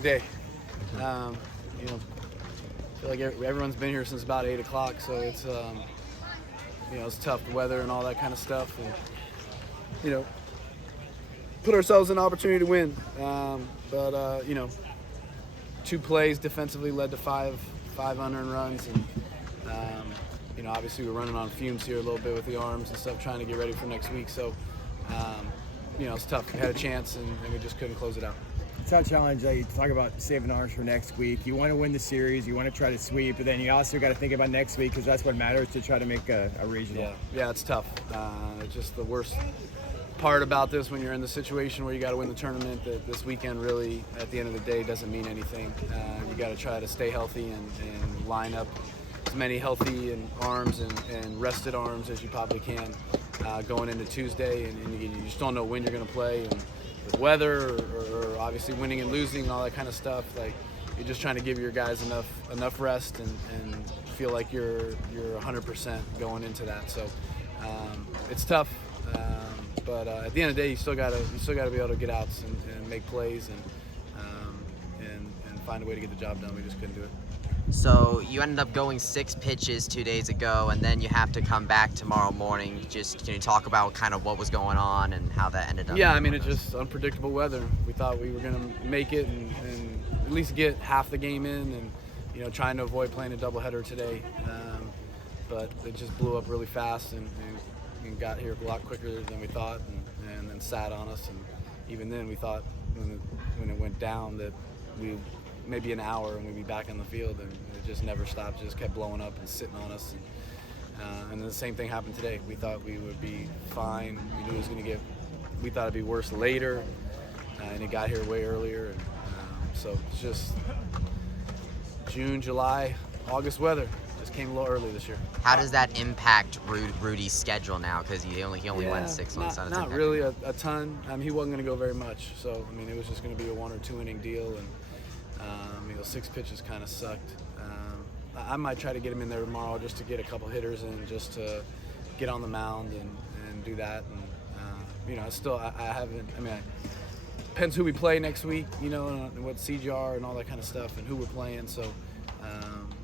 long day. You know, I feel like everyone's been here since about 8 o'clock, so it's you know, it's tough, the weather and all that kind of stuff, and you know, put ourselves in an opportunity to win. But you know, 2 plays defensively led to five unearned runs, and you know, obviously we're running on fumes here a little bit with the arms and stuff, trying to get ready for next week. So you know, it's tough. We had a chance and we just couldn't close it out. It's our challenge. You talk about saving arms for next week. You want to win the series. You want to try to sweep, but then you also got to think about next week, because that's what matters, to try to make a regional. Yeah, it's tough. It's just the worst part about this when you're in the situation where you got to win the tournament. That this weekend really, at the end of the day, doesn't mean anything. You got to try to stay healthy and line up as many healthy and arms and rested arms as you probably can going into Tuesday, and you just don't know when you're going to play. And with weather or obviously winning and losing and all that kind of stuff, like, you're just trying to give your guys enough rest and feel like you're 100% going into that. So it's tough, but at the end of the day, you still gotta be able to get outs and make plays and find a way to get the job done. We just couldn't do it. So you ended up going 6 pitches 2 days ago, and then you have to come back tomorrow morning. Just, can you talk about kind of what was going on and how that ended up? Yeah, I mean, it's just unpredictable weather. We thought we were going to make it and at least get half the game in, and you know, trying to avoid playing a doubleheader today. But it just blew up really fast and got here a lot quicker than we thought, and then sat on us. And even then, we thought when it went down that we maybe an hour and we'd be back on the field, and it just never stopped. It just kept blowing up and sitting on us. And the same thing happened today. We thought we would be fine. We knew it was going to we thought it'd be worse later, and it got here way earlier. And so it's just June, July, August weather. Just came a little early this year. How does that impact Rudy's schedule now? Because he only went 6 months. Not really a ton. I mean, he wasn't going to go very much. So I mean, it was just going to be a 1 or 2 inning deal, and you know, 6 pitches kind of sucked. I might try to get him in there tomorrow just to get a couple hitters in, just to get on the mound and do that. And you know, I haven't. I mean, depends who we play next week, you know, and what CGR and all that kind of stuff, and who we're playing. So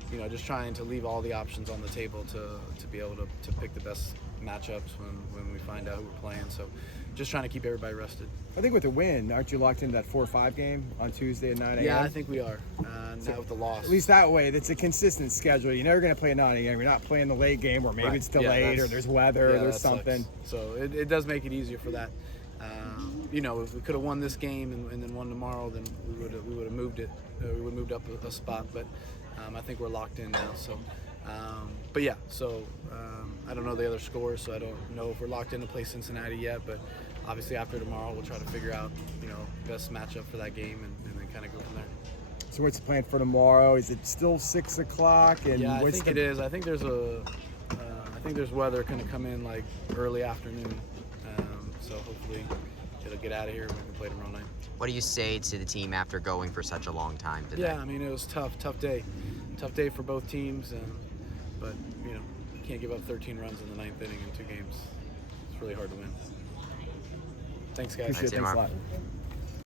you know, just trying to leave all the options on the table to be able to pick the best matchups when we find out who we're playing. So just trying to keep everybody rested. I think with the win, aren't you locked into that 4-5 game on Tuesday at 9 a.m.? Yeah, I think we are. Now with the loss. At least that way, it's a consistent schedule. You're never going to play at 9 a.m. You're not playing the late game where maybe it's delayed, or there's weather, or there's something. Sucks. So it does make it easier for that. You know, if we could have won this game and then won tomorrow, then we would have moved it. We would have moved up a spot. But I think we're locked in now. So, but yeah. So I don't know the other scores, so I don't know if we're locked in to play Cincinnati yet. But obviously after tomorrow, we'll try to figure out, you know, best matchup for that game and then kind of go from there. So what's the plan for tomorrow? Is it still 6 o'clock? And yeah, I think it is. I think there's there's weather going to come in like early afternoon. So hopefully it'll get out of here and we can play tomorrow night. What do you say to the team after going for such a long time today? Yeah, I mean, it was tough day for both teams. But you know, you can't give up 13 runs in the 9th inning in 2 games. It's really hard to win. Thanks, guys. Appreciate it. Thanks a lot.